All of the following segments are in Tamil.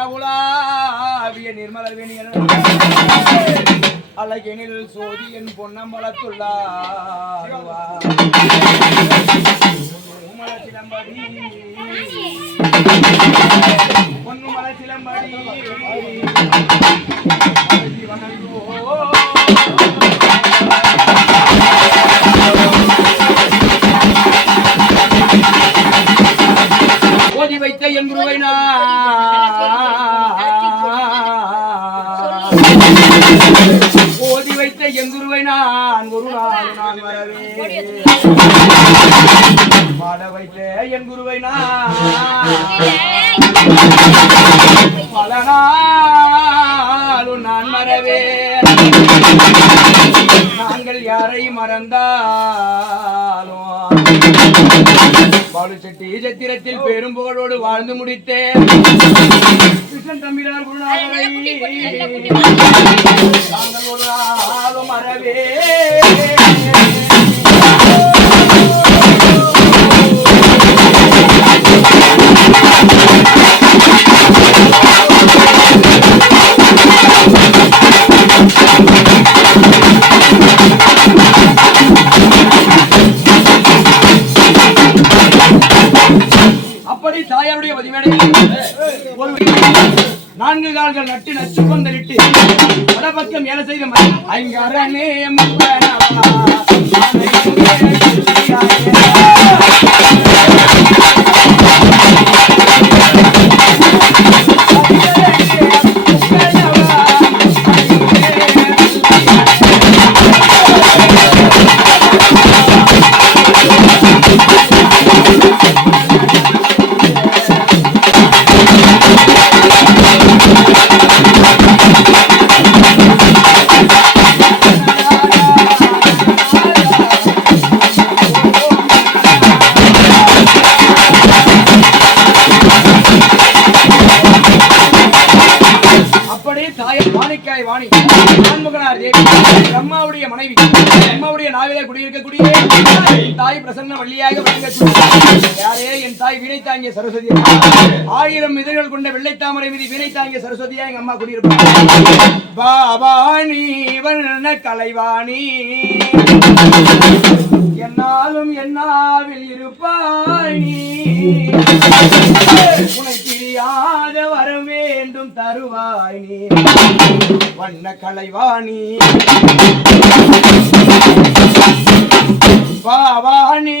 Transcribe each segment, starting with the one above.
நிலவுலாவிய நிர்மலர் அழகெனில் சோதி என் பொன்னம்பலத்துள்ளா சிலம்படி. பொன்னுமல சிலம்படி. வைத்த என் குருவை ஓதி வைத்த என் குருவை நான் ஒரு நாள் நான் வரவே பாட வைத்த என் குருவை நான். பல நாளும் நான் மறவே நாங்கள் யாரை மறந்தா பாலு செட்டி சத்திரத்தில் பெரும் புகழோடு வாழ்ந்து முடித்தேன் கிருஷ்ணன் தம்பிரார் குருநாதரை நாங்கள் ஒரு நாளும் மறவே நான்கு நட்டு நச்சு கொந்தலிட்டு வடபக்கம் ஏல செய்த மணி ஐங்கரனே முப்பனவா, அம்மாவுடைய மனைவி. அம்மாவுடைய நாவிலே குடியிருக்கக்கூடிய என் தாய் பிரசன்ன வள்ளியாக யாரே என் தாய் வீணை தாங்கிய சரஸ்வதி ஆயிரம் இதழ்கள் கொண்ட வெள்ளை தாமரை மீது வீணை தாங்கிய சரஸ்வதியா எங்க அம்மா குடியிருப்பாங்க. பாபாணி வண்ண கலைவாணி. என்னாலும் என்னாவில் இருப்பாய் நீ. உனக்கு தெரியாத வரம் வேண்டும் தருவாய் நீ. வண்ண கலைவாணி பாவாணி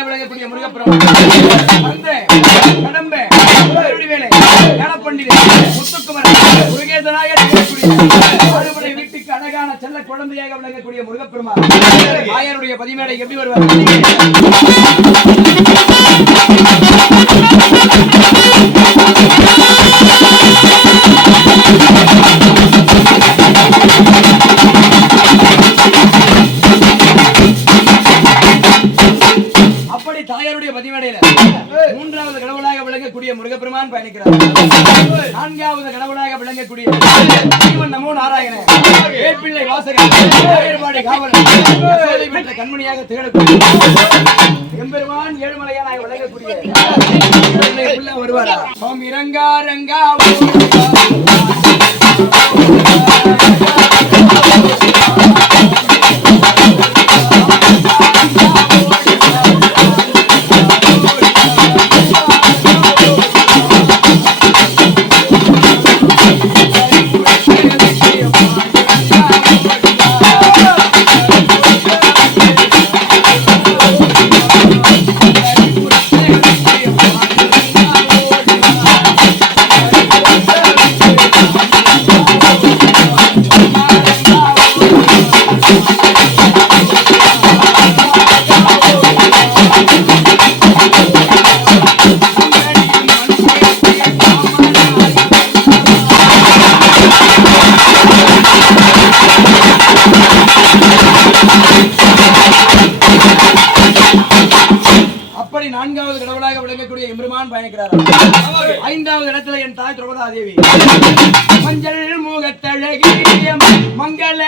முத்தமிழக்கு அதிபதியாக முருகப்புறம் வேலை ஞானப்பண்டிகை முத்துக்குமரன் அறுபடை வீட்டுக்கு அழகான செல்ல குழந்தையாக விளங்கக்கூடிய முருகப்பெருமாள் தாயாருடைய பதிமேடை எப்படி வருவார்? விளங்கக்கூடிய முருகப்பெருமான் பயணிக்கிறார். நான்காவது கடவுளாக விளங்கக்கூடிய நமோ நாராயணன். வேப்பிள்ளை காவல் பெற்ற கண்மணியாக திகழக்கூடிய எம்பெருமான் ஏழுமலையானாக விளங்கக்கூடிய வருவாரா சுவாமி ரங்கா. அப்படி நான்காவது கடவுளாக விளங்கக்கூடிய எம்பெருமான் பயணிக்கிறார். ஐந்தாவது இடத்துல என் தாய் திரௌபதா தேவி மஞ்சள் முகத்தழகி மங்கள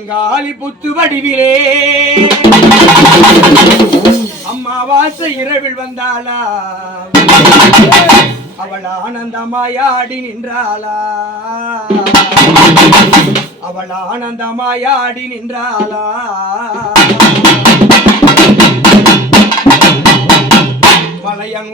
இனங்காலி புத்து வடிவிலே. அம்மாவாசை இரவில் வந்தாளா அவள் ஆனந்தமாயாடி நின்றாளா அவள் ஆனந்தமாயாடி நின்றாளா மலையன்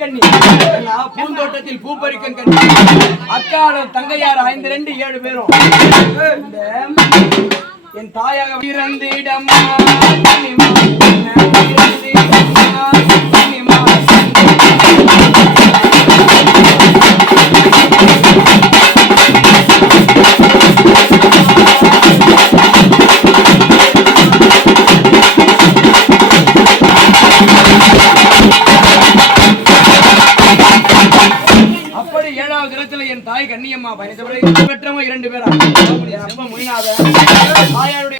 கண்ணி பூந்தோட்டத்தில் பூப்பறிக்கும் கண்ணி. அக்காளும் தங்கையார் ஐந்து ரெண்டு ஏழு பேரும். என் தாயாக இறந்திடம்மா கன்னிமா, என் தாய் கண்ணியம்மா பயணித்தவரை பெற்றவங்க இரண்டு பேரா? அப்ப மொழிநாத தாயாருடைய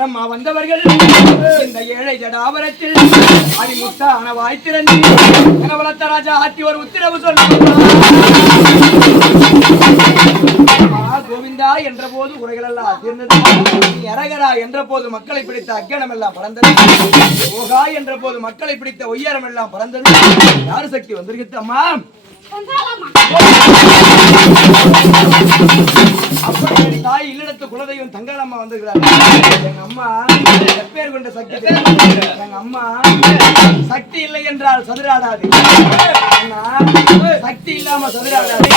மணியாரம்மா வந்தவர்கள் இந்த ஏழை ஜடாபரத்தில் அடிமுத்தான வாய்த்திறந்து கனவளத்த ராஜா ஆட்டி ஒரு உத்தரவு சொன்னார். கோவிந்தா என்ற போது உரைகள் எல்லாம் தீர்ந்தது. அரகரா என்ற போது மக்களை பிடித்த அக்கணம் எல்லாம் பறந்தது. ஓகா என்ற போது மக்களை பிடித்த ஒய்யாரம் எல்லாம் பறந்தது. யாரு சக்தி வந்திருக்கு அம்மா? தாய் இல்லடத்து குலதெய்வம் தங்காளம்மா வந்திருக்கிறாங்க எங்க அம்மா சக்தி எங்க அம்மா சக்தி இல்லை என்றால் சதுராடாது. சக்தி இல்லாம சதுராடாது.